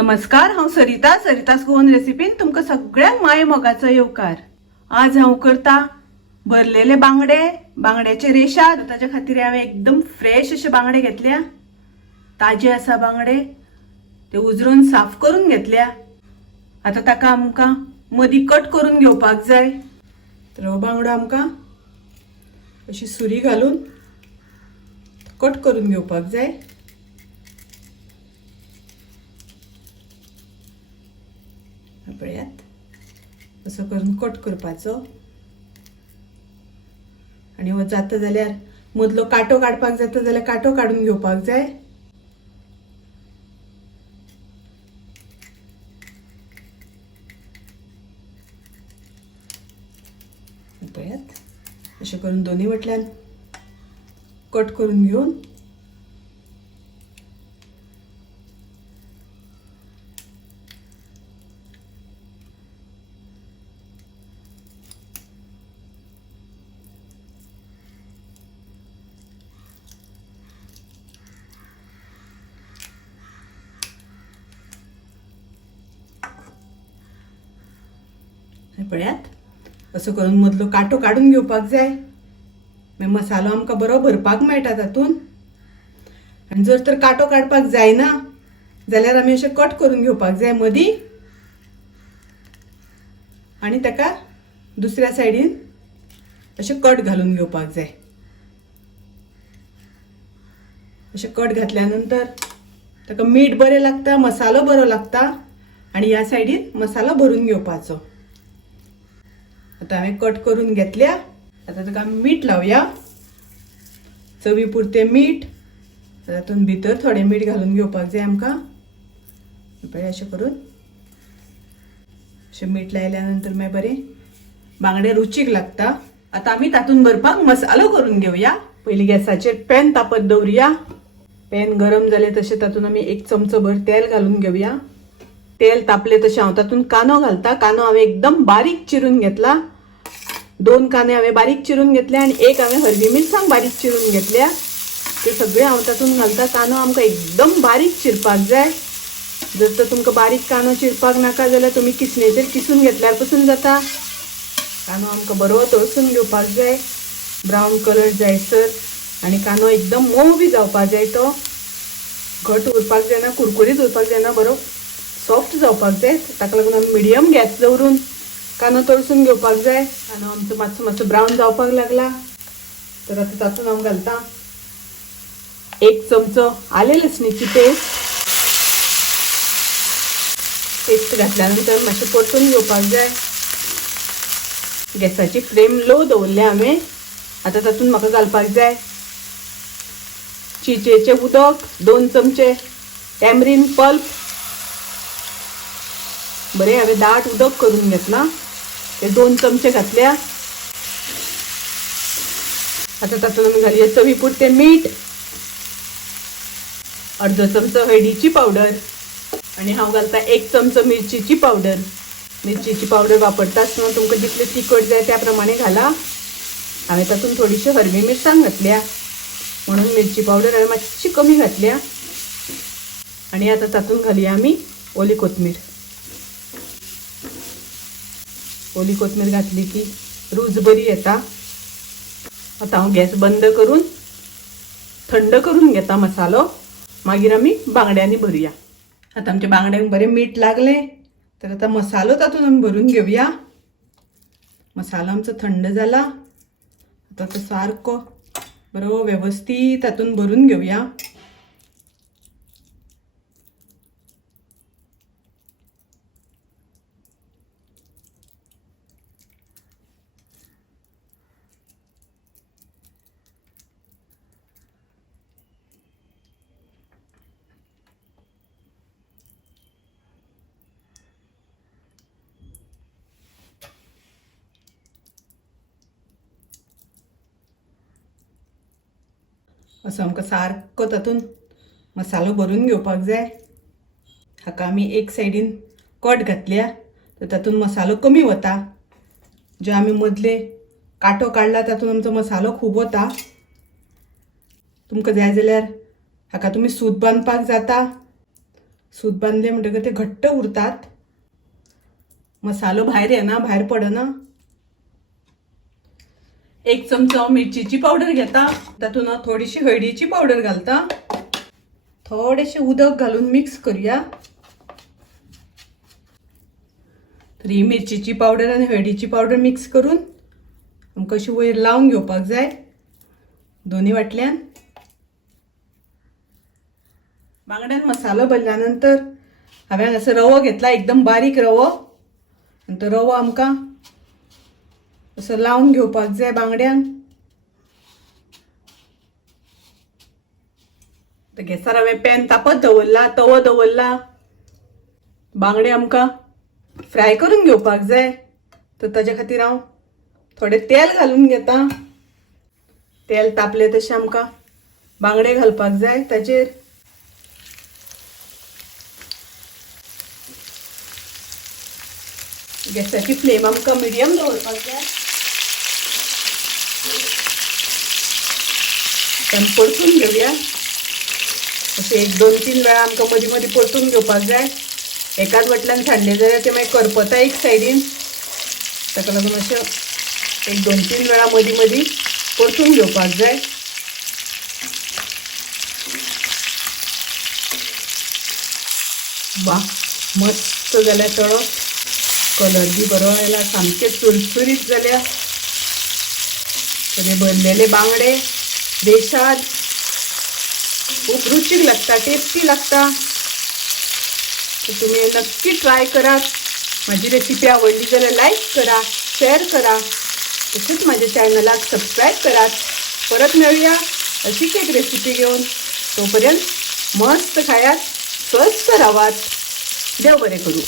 नमस्कार, हांव सरितास गोवन रेसिपीन तुमकां सगळ्यांक माये मोगाचो येवकार। आज हांव करता भरलेले बांगड्याचे रेशा। ताच्या खातीर हांवें एकदम फ्रेश अशे बांगडे घेतल्या, ताजे आसा बांगडे, ते उजरून साफ करून घेतल्या। आता ताका आमकां मदीं कट करून घेवपाक जाय। तर हो बांगडो आमकां अशी सुरी घालून कट करून घेवपाक जाय। पळयात असो करून कट करपाचो आणि हो जाता जाल्यार मदलो कांटो काडपाक जाता जाल्यार कांटो काडून घेवपाक जाय। पळयात अशें करून दोन्ही वटल्यान कट करून घेवन पळयात असो करून मदलो कांटो काडून घेवपाक जाय। मागीर मसालो आमकां बरो भरपाक मेळटा तातून। आनी जर तर कांटो काडपाक जायना जाल्यार आमी अशें कट करून घेवपाक जाय मदीं आनी ताका दुसऱ्या सायडीन अशें कट घालून घेवपाक जाय। अशें कट घातल्या नंतर ताका मीठ बरें लागता, मसालो बरो लागता आनी ह्या सायडीन मसालो भरून घेवपाचो। आता हांवें कट करून घेतल्या। आता ताका मीठ लावया, चवी पुरते मीठ। तातूंत भितर थोडें मीठ घालून घेवपाक जाय आमकां। पळय अशें करून अशें मीठ लायल्या नंतर मागीर बरें बांगडे रुचीक लागता। आता आमी तातूंत भरपाक मसालो करून घेवया। पयलीं गॅसाचेर पॅन तापत दवरया। पॅन गरम जालें तशें तातूंत आमी 1 चमचो भर तेल घालून घेवया। तेल तापले तशें हांव तातूंत कांदो घालता। कांदो हांवें एकदम बारीक चिरून घेतला। 2 कांदे हांवें बारीक चिरून घेतले आनी एक हांवें हरवी मिरसांग बारीक चिरून घेतल्या। ते सगळे हांव तातूंत घालता। कांदो आमकां एकदम बारीक चिरपाक जाय। जर तर तुमकां बारीक कांदो चिरपाक नाका जाल्यार तुमी किसणेचेर किसून घेतल्यार पसून जाता। कांदो आमकां बरो तळसून घेवपाक जाय, ब्रावन कलर जायसर। आनी कांदो एकदम मोव बी जावपाक जाय, तो घट उरपाक जायना, कुरकुरीत उरपाक जायना, बरो सॉफ्ट जावपाक जाय। ताका लागून आमी मिडियम गॅस दवरून कांदो तळसून घेवपाक जाय। कांदो आमचो मातसो ब्रावन जावपाक लागला तर आता तातूंत हांव घालता 1 चमचो आले लसणीची पेस्ट घातल्या नंतर मातशें परतून घेवपाक जाय। गॅसाची फ्लेम लो दवरल्या हांवें। आता तातूंत म्हाका घालपाक जाय चिंचेचें उदक 2 चमचे, टॅमरीन पल्प बरें हांवें दाट उदक करून घेतलां, ते 2 चमचे घातल्या। आता तातूंत आमी घालया चवी पुरते मीठ, अर्दो चमचो हळदीची पावडर आनी हांव घालता 1 चमचो मिरचीची पावडर। मिरचीची पावडर वापरता आसतना तुमकां जितले तिखट जाय त्या प्रमाणे घाला। हांवें तातूंत थोडीशी हरवी मिरसांग घातल्या म्हणून मिरची पावडर हांवें मातशी कमी घातल्या। आनी आता तातूंत घालया आमी ओली कोथमीर। ओली कोथमीर घातली की रूच बरी येता। आता हांव गॅस बंद करून थंड करून घेता मसालो, मागीर आमी बांगड्यांनी भरया। आता आमच्या बांगड्यांक बरें मीठ लागलें तर आता मसालो तातूंत आमी भरून घेवया। मसालो आमचो थंड जाला। आता तो सारको बरो वेवस्थीत तातूंत भरून घेवया। असो आमकां सारको तातूंत मसालो भरून घेवपाक जाय। हाका आमी एक सायडीन कट घातल्या तर तातूंत मसालो कमी वता। जे आमी मदले कांटो काडला तातूंत आमचो मसालो खूब वता। तुमकां जाय जाल्यार हाका तुमी सूत बांदपाक जाता सूत बांधले म्हणटकीर ते घट्ट उरतात. मसालो भायर येना, भायर पडना. 1 चमचो मिरचीची पावडर घेता. तातून थोडीशी हळदीची पावडर घालता. थोडेशे उदक घालून मिक्स करूया. तर ही मिरचीची पावडर आणि हळदीची पावडर मिक्स करून आमकां अशी वयर लावून घेवपाक जाय दोन्ही वाटल्यान. बांगड्यान मसालो भरल्या नंतर हांवें हांगासर रवो घेतला, एकदम बारीक रवो. आनी तो रवो आमकां असो लावून घेवपाक जाय बांगड्यांक. गॅसार हांवें पॅन तापत दवरला, तवो दवरला. बांगडे आमकां फ्राय करून घेवपाक जाय. तर ताजे खातीर हांव थोडे तेल घालून घेता. तेल तापले तशें आमकां बांगडे घालपाक जाय ताचेर. गॅसाची फ्लेम आमकां मिडियम दवरपाक जाय. परतून घेवया. अशें 1-2-3 वेळा आमकां मदीं मदीं परतून घेवपाक जाय. एकाच वाटल्यान सांडले जाल्यार ते मागीर करपता एक सायडीन. ताका लागून अशें 1-2-3 वेळा मदीं मदीं परतून घेवपाक जाय. वा, मस्त जाल्या तळो. कलर बी बरो आयला, सामके चुरचुरीत जाल्या. सगळे भरलेले बांगडे रेशाद, खूप रुचीक लागता, टेस्टी लागता. तर तुम्ही नक्की ट्राय करात. माझी रेसिपी आवडली जाल्यार लाईक करा, शेअर करा. तसेच माझ्या चॅनलाक सबस्क्राईब करात. परत मिळूया अशीच एक रेसिपी घेऊन. तोपर्यंत मस्त खायात, स्वस्त राहात. देव बरे करू.